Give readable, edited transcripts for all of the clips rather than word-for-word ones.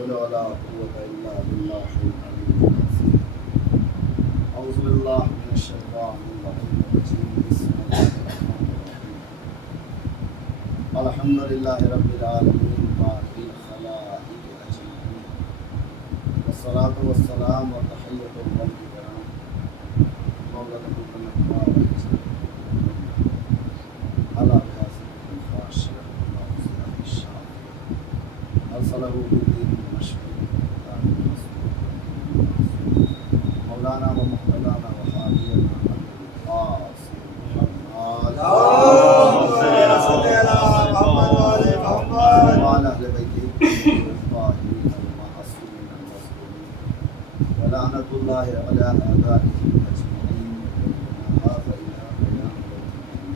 حول ولا قوة إلا بالله العلي العظيم. أعوذ بالله من الشيطان الرجيم. بسم الله الرحمن الرحيم. الحمد لله رب العالمين باقي الخلائق أجمعين، والصلاة والسلام وتحية الخلق الكرام مولانا محمد على بهذه الخاشعة الموزعة الشافعة أرسله بالدين المشفي مولانا ومحمدنا وحبيبنا القاسم محمد وعلى أهل بيته الطاهرين المعصومين المظلومين ولعنة الله على أعدائهم أجمعين هذا إلى بيان الدين.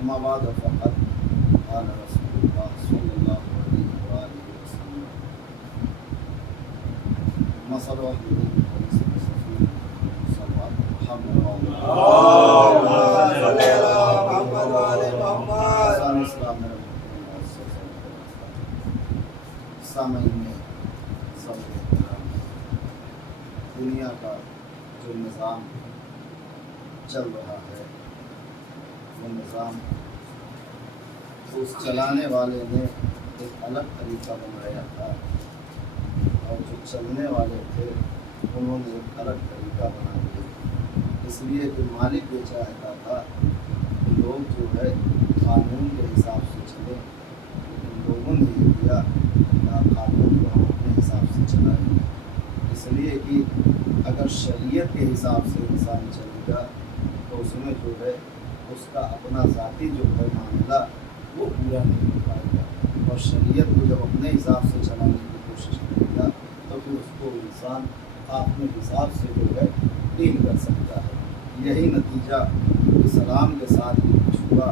أما بعد فقد قال رسول الله صلى الله عليه وآله وسلم مثل أهل البيت كمثل صلوات محمد اسلام میں سامعین میں سب احترام، دنیا کا جو نظام چل رہا ہے وہ نظام اس چلانے والے نے ایک الگ طریقہ بنایا تھا اور جو چلنے والے تھے انہوں نے ایک الگ طریقہ بنا دیا، اس لیے کہ مالک یہ چاہتا تھا کہ لوگ جو ہے قانون کے حساب سے چلیں، لیکن لوگوں نے یہ کیا قانون کو ہم اپنے حساب سے چلائیں، اس لیے کہ اگر شریعت کے حساب سے انسان چلے گا تو اس میں جو ہے اس کا اپنا ذاتی جو ہے معاملہ وہ پورا نہیں ہو پائے گا، اور شریعت کو جب اپنے حساب سے چلانے کی کوشش کرے گا تو پھر اس کو انسان اپنے حساب سے جو ہے ڈیل کر سکتا ہے۔ یہی نتیجہ اسلام کے ساتھ بھی کچھ ہوا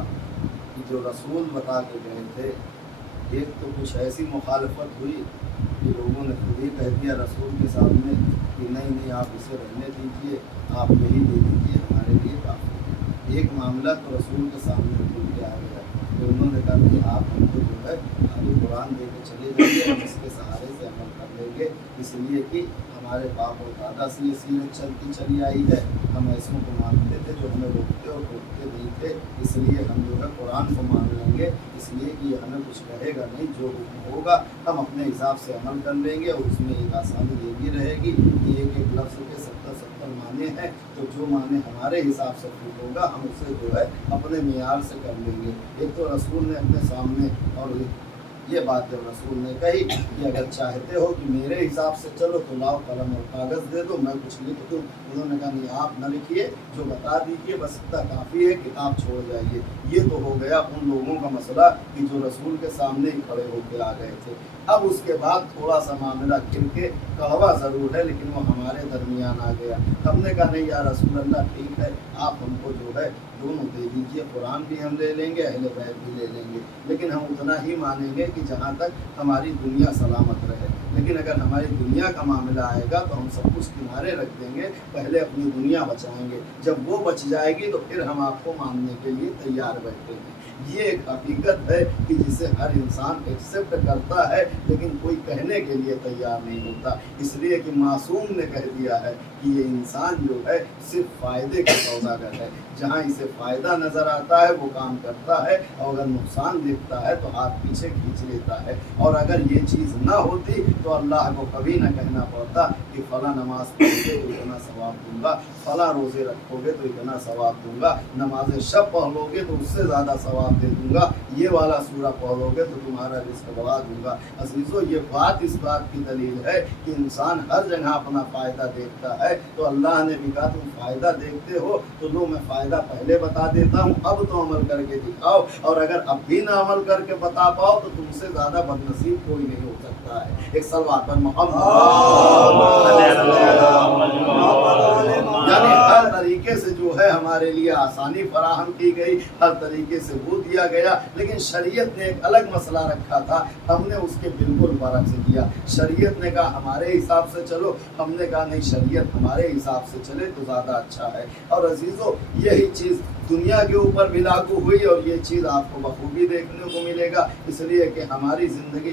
کہ جو رسول بتا کے گئے تھے، ایک تو کچھ ایسی مخالفت ہوئی کہ لوگوں نے خود ہی کہہ دیا رسول کے سامنے کہ نہیں آپ اسے رہنے دیجیے، آپ یہی دے دیجیے ہمارے لیے کافی ہے۔ ایک معاملہ تو رسول کے سامنے کھل کے آ گیا کہ انہوں نے کہا کہ آپ ہم کو جو ہے خالی قرآن دے کے چلے جائیے، ہم اس کے سہارے سے عمل کر لیں گے، اس لیے کہ ہمارے باپ و دادا سے یہ سیرت چلتی چلی آئی ہے، ہم ایسوں کو مانتے تھے جو ہمیں روکتے اور ٹوکتے نہیں تھے، اس لیے ہم جو ہے قرآن کو مان لیں گے، اس لیے کہ یہ ہمیں کچھ کہے گا نہیں، جو حکم ہوگا ہم اپنے حساب سے عمل کر لیں گے، اور اس میں ایک آسانی یہ بھی رہے گی کہ ایک لفظ کے 70 معنی ہیں، تو جو معنی ہمارے حساب سے ٹھیک ہوگا ہم اسے جو ہے اپنے معیار سے کر لیں گے۔ ایک تو رسول نے اپنے سامنے اور یہ بات جب رسول نے کہی کہ اگر چاہتے ہو کہ میرے حساب سے چلو تو لاؤ قلم اور کاغذ دے دو، میں کچھ لکھ دوں۔ انہوں نے کہا نہیں آپ نہ لکھیے، جو بتا دیجیے بس اتنا کافی ہے، کتاب چھوڑ جائیے۔ یہ تو ہو گیا ان لوگوں کا مسئلہ کہ جو رسول کے سامنے ہی کھڑے ہو کے آ گئے تھے۔ اب اس کے بعد تھوڑا سا معاملہ کھل کے کڑوا ضرور ہے لیکن وہ ہمارے درمیان آ گیا۔ ہم نے کہا نہیں یا رسول اللہ ٹھیک ہے، آپ ہم کو جو ہے دونوں دے دیجیے، قرآن بھی ہم لے لیں گے، اہل بیت بھی لے لیں گے، لیکن ہم اتنا ہی مانیں گے کہ جہاں تک ہماری دنیا سلامت رہے، لیکن اگر ہماری دنیا کا معاملہ آئے گا تو ہم سب کچھ کنارے رکھ دیں گے، پہلے اپنی دنیا بچائیں گے، جب وہ بچ جائے گی تو پھر ہم آپ کو ماننے کے لیے تیار بیٹھیں گے۔ یہ ایک حقیقت ہے کہ جسے ہر انسان ایکسیپٹ کرتا ہے لیکن کوئی کہنے کے لیے تیار نہیں ہوتا، اس لیے کہ معصوم نے کہہ دیا ہے کہ یہ انسان جو ہے صرف فائدے کا سوداگر ہے، جہاں اسے فائدہ نظر آتا ہے وہ کام کرتا ہے، اور اگر نقصان دکھتا ہے تو ہاتھ پیچھے کھینچ لیتا ہے۔ اور اگر یہ چیز نہ ہوتی تو اللہ کو کبھی نہ کہنا پڑتا کہ فلاں نماز پڑھو گے تو اتنا ثواب دوں گا، فلاں روزے رکھو گے تو اتنا ثواب دوں گا، نماز شب پڑھ لو گے تو اس سے زیادہ ثواب دے دوں گا، یہ والا سورہ پڑھ لو گے تو تمہارا رزق بڑھا دوں گا۔ عزیزو یہ بات اس بات کی دلیل ہے کہ انسان ہر جگہ اپنا فائدہ دیکھتا ہے، تو اللہ نے بھی کہا تم فائدہ دیکھتے ہو تو لو میں فائدہ پہلے بتا دیتا ہوں، اب تو عمل کر کے دکھاؤ، اور اگر اب بھی نہ عمل کر کے بتا پاؤ تو تم سے زیادہ بدنصیب کوئی نہیں ہو سکتا ہے۔ ایک صلوات پر محمد، یعنی ہر طریقے سے جو ہے ہمارے لیے آسانی فراہم کی گئی، ہر طریقے سے وہ دیا گیا، لیکن شریعت نے ایک الگ مسئلہ رکھا تھا، ہم نے اس کے بالکل برعکس کیا۔ شریعت نے کہا ہمارے حساب سے چلو، ہم نے کہا نہیں شریعت ہمارے حساب سے چلے تو زیادہ اچھا ہے۔ اور عزیزو یہی چیز دنیا کے اوپر بھی لاگو ہوئی، اور یہ چیز آپ کو بخوبی دیکھنے کو ملے گا، اس لیے کہ ہماری زندگی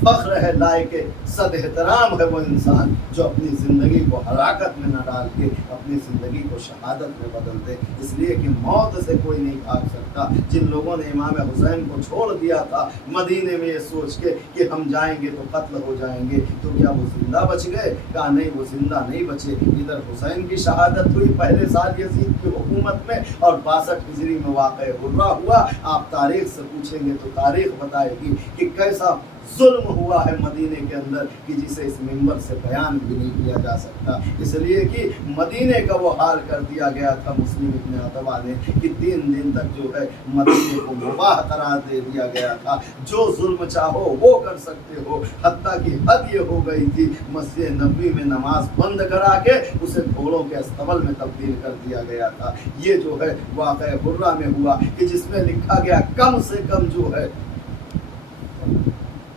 فخر ہے لائق صد احترام ہے وہ انسان جو اپنی زندگی کو ہلاکت میں نہ ڈال کے اپنی زندگی کو شہادت میں بدل دے، اس لیے کہ موت سے کوئی نہیں بھاگ سکتا۔ جن لوگوں نے امام حسین کو چھوڑ دیا تھا مدینے میں یہ سوچ کے کہ ہم جائیں گے تو قتل ہو جائیں گے، تو کیا وہ زندہ بچ گئے؟ کہا نہیں، وہ زندہ نہیں بچے۔ ادھر حسین کی شہادت ہوئی پہلے سال یزید کی حکومت میں، اور 62 ہجری میں واقع حرہ ہوا۔ آپ تاریخ سے پوچھیں گے تو تاریخ بتائے گی کہ کیسا ظلم ہوا ہے مدینے کے اندر کہ جسے اس منبر سے بیان بھی نہیں کیا جا سکتا، اس لیے کہ مدینے کا وہ حال کر دیا گیا تھا مسلم ابن عتبہ نے کہ 3 دن تک جو ہے مدینے کو مباح قرار دے دیا گیا تھا، جو ظلم چاہو وہ کر سکتے ہو، حتیٰ کہ حد یہ ہو گئی تھی مسجد نبوی میں نماز بند کرا کے اسے گھوڑوں کے استبل میں تبدیل کر دیا گیا تھا۔ یہ جو ہے واقعہ حرہ میں ہوا کہ جس میں لکھا گیا کم سے کم جو ہے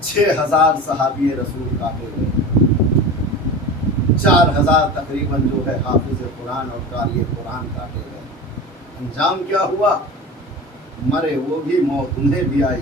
6000 صحابی رسول کاٹے گئے، 4000 تقریباً جو ہے حافظ قرآن اور قاری قرآن کاٹے گئے۔ انجام کیا ہوا؟ مرے وہ بھی، موت انہیں بھی آئی،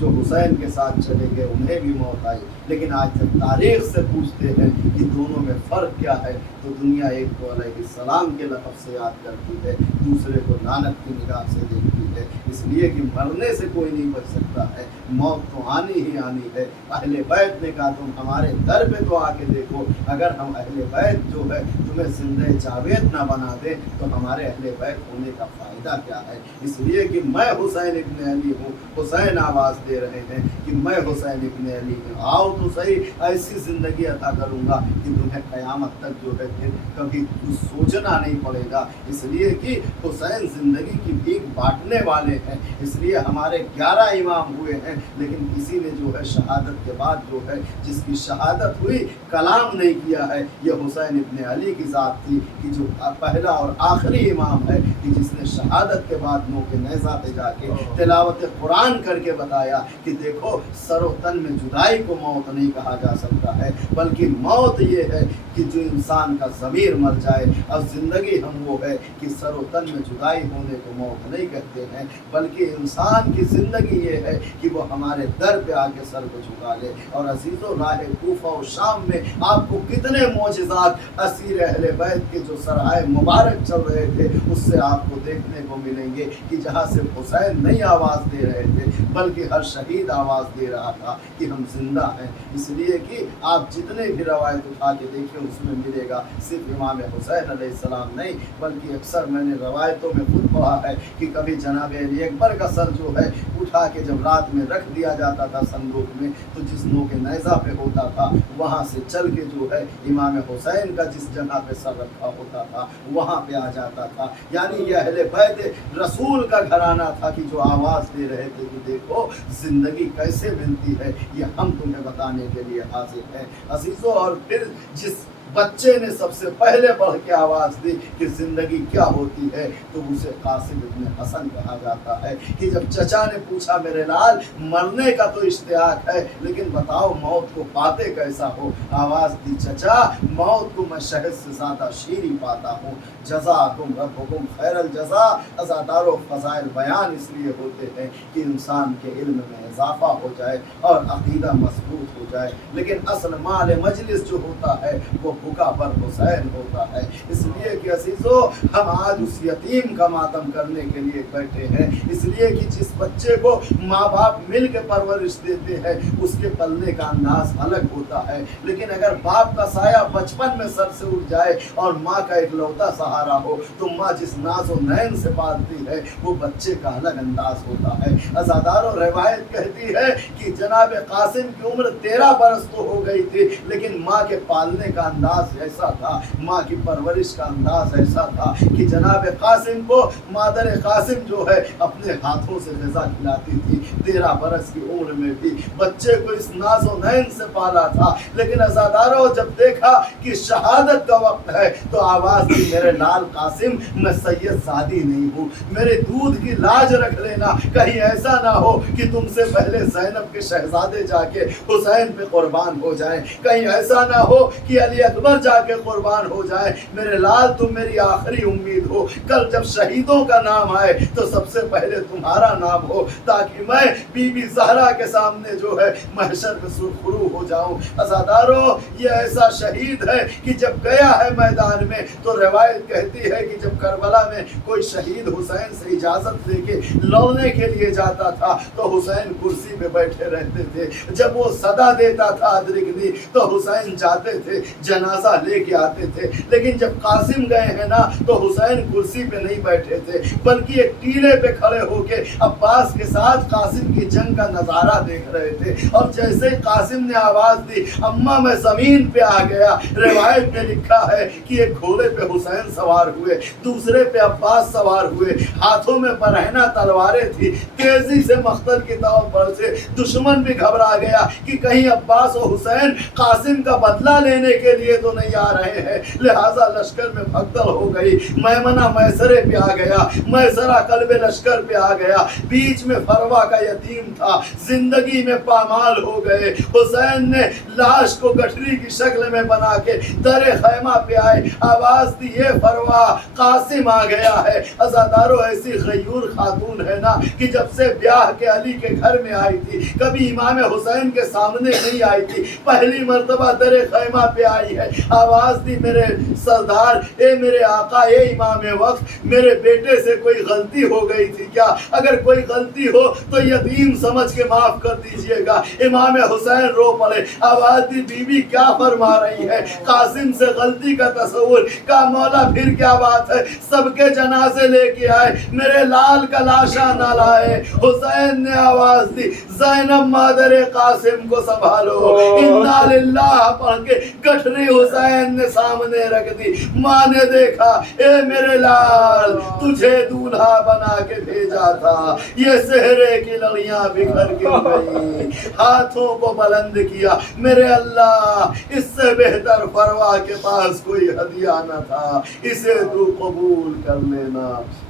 جو حسین کے ساتھ چلے گئے انہیں بھی موت آئی۔ لیکن آج جب تاریخ سے پوچھتے ہیں کہ دونوں میں فرق کیا ہے تو دنیا ایک کو علیہ السلام کے لقب سے یاد کرتی ہے، دوسرے کو لعنت کی نگاہ سے دیکھتی ہے، اس لیے کہ مرنے سے کوئی نہیں بچ سکتا ہے، موت تو آنی ہی آنی ہے۔ اہل بیت نے کہا تم ہمارے در پہ تو آ کے دیکھو، اگر ہم اہل بیت جو ہے تمہیں زندہ جاوید نہ بنا دیں تو ہمارے اہل بیت ہونے کا فائدہ کیا ہے؟ اس لیے کہ میں حسین ابن علی ہوں، حسین آواز دے رہے ہیں کہ میں حسین ابن علی ہوں، آؤ تو صحیح، ایسی زندگی عطا کروں گا کہ تمہیں قیامت تک جو ہے پھر کبھی کچھ سوچنا نہیں پڑے گا۔ اس لیے کہ حسین زندگی کی بھیک بانٹنے والے ہیں، اس لیے ہمارے 11 امام ہوئے ہیں، لیکن کسی نے جو ہے شہادت کے بعد جو ہے جس کی شہادت ہوئی کلام نہیں کیا ہے، یہ حسین ابن علی کی ذات تھی کہ جو پہلا اور آخری امام ہے کہ جس نے شہادت کے بعد منہ کے نیزہ پہ جا کے تلاوت قرآن کر کے بتایا کہ دیکھو سر و تن میں جدائی کو موت نہیں کہا جا سکتا ہے، بلکہ موت یہ ہے کہ جو انسان کا ضمیر مر جائے، اور زندگی ہم وہ ہے کہ سر و تن میں جدائی ہونے کو موت نہیں کہتے ہیں، بلکہ انسان کی زندگی یہ ہے کہ وہ ہمارے در پہ آ کے سر کو جھکا لے۔ اور عزیزو راہ کوفہ و شام میں آپ کو کتنے معجزات اسیر اہل بیت کے جو سرائے مبارک چل رہے تھے اس سے آپ کو دیکھنے کو ملیں گے کہ جہاں سے حسین نہیں آواز دے رہے تھے بلکہ ہر شہید آواز دے رہا تھا کہ ہم زندہ ہیں۔ اس لیے کہ آپ جتنے بھی روایت اٹھا کے دیکھیں اس میں ملے گا صرف امام حسین علیہ السلام نہیں، بلکہ اکثر میں نے روایتوں میں خود پڑھا ہے کہ کبھی جناب علی اکبر کا سر جو ہے اٹھا کے جب رات میں رکھ دیا جاتا تھا صندوق میں تو جس نو کے نیزہ پہ ہوتا تھا وہاں سے چل کے جو ہے امام حسین کا جس جگہ پہ سر رکھا ہوتا تھا وہاں پہ آ جاتا تھا۔ یعنی یہ اہل بیت رسول کا گھرانہ تھا کہ جو آواز دے رہے تھے کہ دیکھو زندگی کیسے ملتی ہے، یہ ہم تمہیں بتانے کے لیے حاضر ہیں عزیزو۔ اور پھر جس بچے نے سب سے پہلے بڑھ کے آواز دی کہ زندگی کیا ہوتی ہے تو اسے قاسم ابن حسن کہا جاتا ہے کہ جب چچا نے پوچھا میرے لال مرنے کا تو اشتیاق ہے لیکن بتاؤ موت کو پاتے کیسا ہو، آواز دی چچا موت کو میں شہد سے زیادہ شیریں پاتا ہوں، جزاکم ربکم خیر الجزا۔ عزادار و فضائل بیان اس لیے ہوتے ہیں کہ انسان کے علم میں اضافہ ہو جائے اور عقیدہ مضبوط ہو جائے، لیکن اصل مال مجلس جو ہوتا ہے وہ بھوکا پر حسین ہوتا ہے۔ اس لیے کہ عزیزو ہم آج اس یتیم کا ماتم کرنے کے لیے بیٹھے ہیں، اس لیے کہ جس بچے کو ماں باپ مل کے پرورش دیتے ہیں اس کے پلنے کا انداز الگ ہوتا ہے، لیکن اگر باپ کا سایہ بچپن میں سر سے اٹھ جائے اور ماں کا اکلوتا سہارا ہو تو ماں جس ناز و نین سے پالتی ہے وہ بچے کا الگ انداز ہوتا ہے۔ عزادارو روایت کہتی ہے کہ جناب قاسم کی عمر 13 برس تو ہو گئی تھی لیکن ماں کے پالنے کا انداز ایسا تھا، ماں کی پرورش کا انداز ایسا تھا کہ جناب قاسم کو مادر قاسم جو ہے اپنے ہاتھوں سے غذا کھلاتی تھی، 13 برس کی عمر میں بھی بچے کو اس ناز و نین سے پالا تھا۔ لیکن عزادارو جب دیکھا کہ شہادت کا وقت ہے تو آواز دی میرے لال قاسم میں سید زادی نہیں ہوں، میرے دودھ کی لاج رکھ لینا، کہیں ایسا نہ ہو کہ تم سے پہلے زینب کے شہزادے جا کے حسین پہ قربان ہو جائیں، کہیں ایسا نہ ہو کہ علی اکبر جا کے قربان ہو جائے. میرے لال تم میری آخری امید ہو. کل جب شہیدوں کا نام آئے تو سب سے پہلے تمہارا نام ہو, تاکہ میں بی بی زہرا کے سامنے جو ہے محشر میں سرخرو ہو جاؤں. عزادارو, یہ ایسا شہید ہے کہ جب گیا ہے میدان میں تو روایت کہتی ہے کہ جب کربلا میں کوئی شہید حسین سے اجازت لے کے لڑنے کے لیے جاتا تھا تو حسین کرسی پہ بیٹھے رہتے تھے. جب وہ صدا دیتا تھا ادرکنی تو حسین جاتے تھے جنازہ لے کے آتے تھے. لیکن جب قاسم گئے ہیں نا تو حسین کرسی پہ نہیں بیٹھے تھے بلکہ ایک ٹیلے پہ کھڑے ہو کے عباس کے ساتھ قاسم کی جنگ کا نظارہ دیکھ رہے تھے. اور جیسے قاسم نے آواز دی اماں میں زمین پہ آ گیا. روایت میں لکھا ہے کہ ایک گھوڑے پہ حسین سوار ہوئے, دوسرے پہ عباس سوار ہوئے, ہاتھوں میں برہنہ تلواریں تھی. تیزی سے مقتل کی طرف بڑھے. دشمن بھی گھبرا گیا کہ کہیں عباس و حسین قاسم کا بدلہ لینے کے لیے تو نہیں آ رہے ہیں, لہٰذا لشکر میں بھگدڑ ہو گئی. میمنہ میسرے پہ آ گیا, میسرہ قلب لشکر پہ آ گیا. بیچ میں فروا کا یتیم تھا, زندگی میں پامال ہو گئے. حسین نے لاش کو گٹھری کی شکل میں بنا کے در خیمہ پہ آئے, آواز دی یہ فروا قاسم آ گیا ہے. عزادارو, ایسی غیور خاتون ہے نا کہ جب سے بیاہ کے علی کے گھر میں آئی تھی کبھی امام حسین کے سامنے نہیں آئی تھی, پہلی مرتبہ در خیمہ پہ آئی ہے. آواز دی میرے سردار, اے میرے آقا, اے امام وقت, میرے بیٹے سے کوئی غلطی ہو گئی تھی کیا؟ اگر کوئی غلطی ہو تو یتیم سمجھ کے معاف کر دیجئے گا. امام حسین رو پڑے. آواز دی بی بی کیا فرما رہی ہے؟ قاسم سے غلطی کا تصور کا مولا پھر کیا بات ہے؟ سب کے جنازے لے کے آئے, میرے لال کا لاشا نہ لائے. حسین نے آواز دی زینب مادر قاسم کو سنبھالو. انا للہ پڑھ کے گٹھری حسین نے سامنے رکھ دی. ماں نے دیکھا, اے میرے لال, تجھے دولہا بنا کے بھیجا تھا, یہ صحرے کی لڑیاں بکھر کے گئی. ہاتھوں کو بلند کیا, میرے اللہ, اس سے بہتر فروا کے پاس کوئی ہدیہ نہ تھا, اسے تو قبول کر لینا.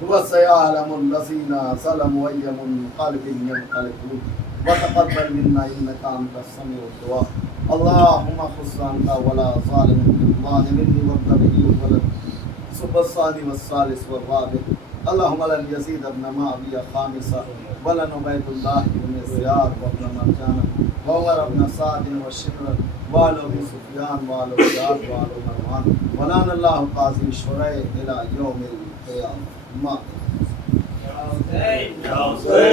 وَسَيَعْلَمُ الَّذِينَ ظَلَمُوا أَيَّ مُنقَلِبٍ يَنقَلِبُونَ وَتَقَبَّلْ مِنَّا إِنَّكَ أَنتَ السَّمِيعُ الدُّعَاء. اللهم خذ عنك ولا ظالم مني وابتغي الولد صب الصادي والثالث والرابع. اللهم لن يزيد ابن معاوية خامسا ولن عبيد الله بن زياد وابن مرجان وعمر بن سعد وشمر وآل أبي سفيان وآل زياد وآل مروان ولعن الله قاضي شريح إلى يوم القيامة.